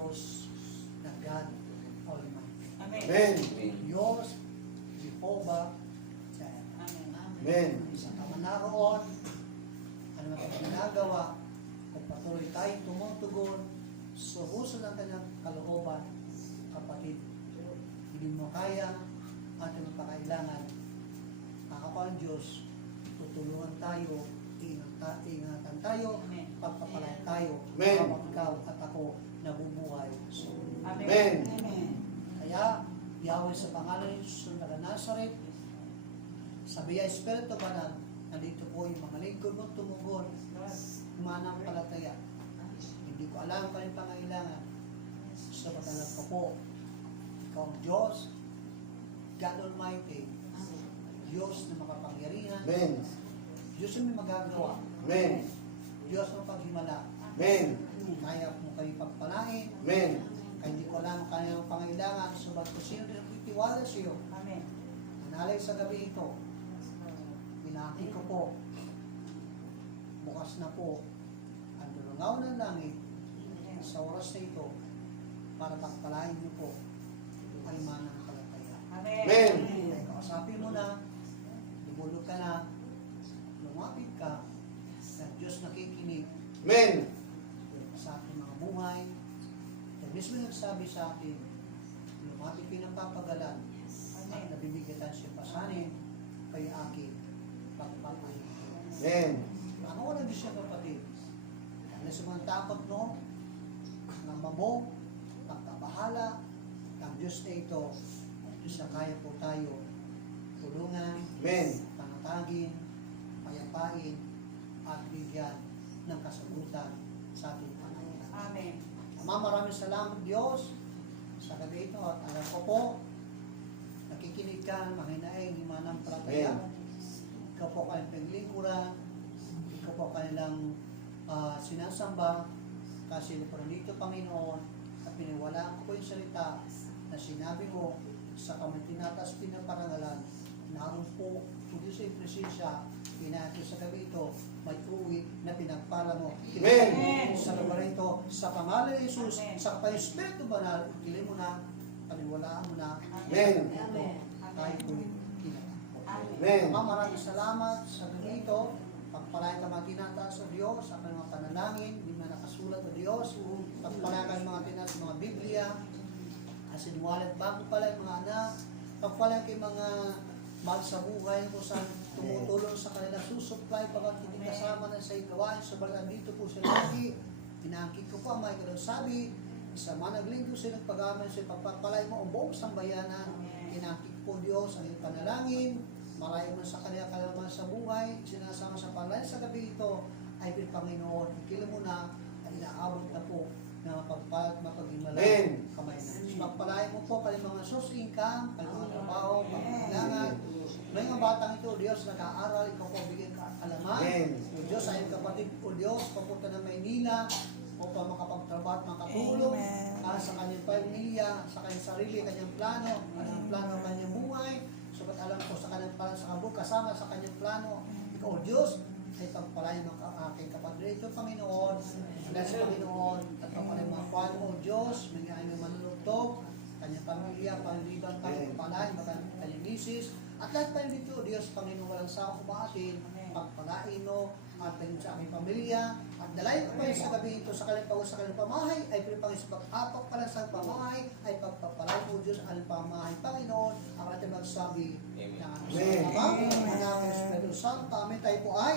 Diyos na God Almighty. Amen. Amen. Diyos, Jehovah, Jireh. Amen. Amen. Sa kamanaroon, ano man ang ginagawa, kung patuloy tayo tumutugon, sa uso ng kanyang kalooban, kapatid, hindi mo kaya at yung pakailangan, ako ang Diyos, tutulungan tayo, ingatan tayo, Amen. pagpapalaya tayo, Amen. habang ikaw at ako nabubuhay. So, Amen. Amen. kaya, Yahweh sa pangalan ni Jesus na Nazaret, sa biyaya Espiritu Banal, nandito po yung mga lingkod mo tumugon, mananampalataya. Hindi ko alam kung anong pangailangan. Sa patalag ko po, ikaw ang Diyos, God Almighty, Diyos na makapangyarihan, Amen. Diyos na may magagawa, Amen. Diyos na paghimala. Amen. Kaya mo kayo pagpalain, Amen. kaya hindi ko alam kung anong pangailangan, subat ko sino din ang itiwala sa iyo. Amen. Manalay sa gabi ito, binaki ko po, bukas na po, ang dulungaw ng langit, sa oras na ito, para pagpalain niyo po ay mananampalataya. Amen. Amen. Ay kausapin mo na, lumulog ka na, lumapit ka, na Diyos nakikinig Amen. sa ating mga buhay. At mismo nagsabi sa atin, lumapit kayo ng papagalan at nabibigatan siya pasanin kay akin pagpapahin. Amen. Ano ko na Diyos siya kapatid? Ano sa mga takot no? Ng mamo, pagkabahala, ang Diyos na ito, Diyos na kaya po tayo tulungan, Amen. panatagin, payapain, at bigyan ng kasagutan sa ating pangailangan. Amen. Ama, maraming salamat Diyos sa gabi ito at alam ko po, nakikinig ka, mahinaing, mananampalataya. Ikaw po kanilang paglingkuran, ikaw po kanilang sinasamba, kasi po nandito Panginoon, at piniwalaan ko po yung salita na sinabi mo sa kamay tinatas pinaparangalan, naroon po, kung sa presensya, pinaki sa gabi ito, may uwi na pinagpala mo. Amen. Sa lugar ito, sa pangalan ni Jesus, Amen. sa kapay Espiritu Banal, kilim mo na, paniwalaan mo na, Amen. ito, tayo po'y kinakapos. Amen. Ama, maraming salamat sa gabi ito. Pagpalayan ka mga tinataas o Diyos, sa mga panalangin, hindi man nakasulat o Diyos. Pagpalayan ka mga tinataas, mga Biblia, asinwalat bago pala yung mga anak. Pagpalayan kayo mga mahal sa buhay kung saan tumutulong sa kanila susupply pagkat hindi kasama na sa gawain. So bala dito po sila lagi. Pinangkit ko po ang mga ganun sabi. Sa mga naglinggo sila nagpag-aman sa pagpapalay mo ang buong sambayanan. Pinangkit po Diyos ang iyong panalangin. Malayo man sa kanila kalaman sa buhay. Sinasama sa palay sa gabi ito ay Panginoon. Ikila mo na ay inaabot na po na mapagpalat, mapag-imalay kamay na. So, magpalayan mo po kayong mga source income, kayong mga trabaho, pagkailangan. May mga batang ito, O Diyos, nag-aaral, ikaw po bigyan ka alaman. O Diyos, ayun kapatid, O Diyos, papunta ng Maynila, o pa makapagtrabaho at makatulong sa kanyang pamilya, sa kanyang sarili, kanyang plano, kanyang buhay. So, ba't alam ko sa kanyang plano, sa kabuk, kasama sa kanyang plano, ikaw, O Diyos, ay pagpalayan ng aking kapatid ito, Panginoon, bless Panginoon, at pagpalayan mga kwan mo, Diyos, bigyan ay manunugtog, kanyang pamilya, panliban tayo, pagpalayan, kanyang misis, at lahat tayo dito, Diyos, Panginoon, walang sawa kumatin, pagpalain mo, at tayo sa aking pamilya, at dalayan ko pa yun sa gabi ito, sa kanilang sa kanilang pamahay, ay pinipangis pag-apak pa lang sa pamahay, ay pagpapalain mo, Diyos, ang pamahay, Panginoon, ang ating magsabi, Amen. Amen. Amen. Amen. Amen. Amen. Amen. Amen. Amen. Amen. Amen. Amen. Amen. Amen. Amen. Amen. Amen. Amen. Amen. Tayo po ay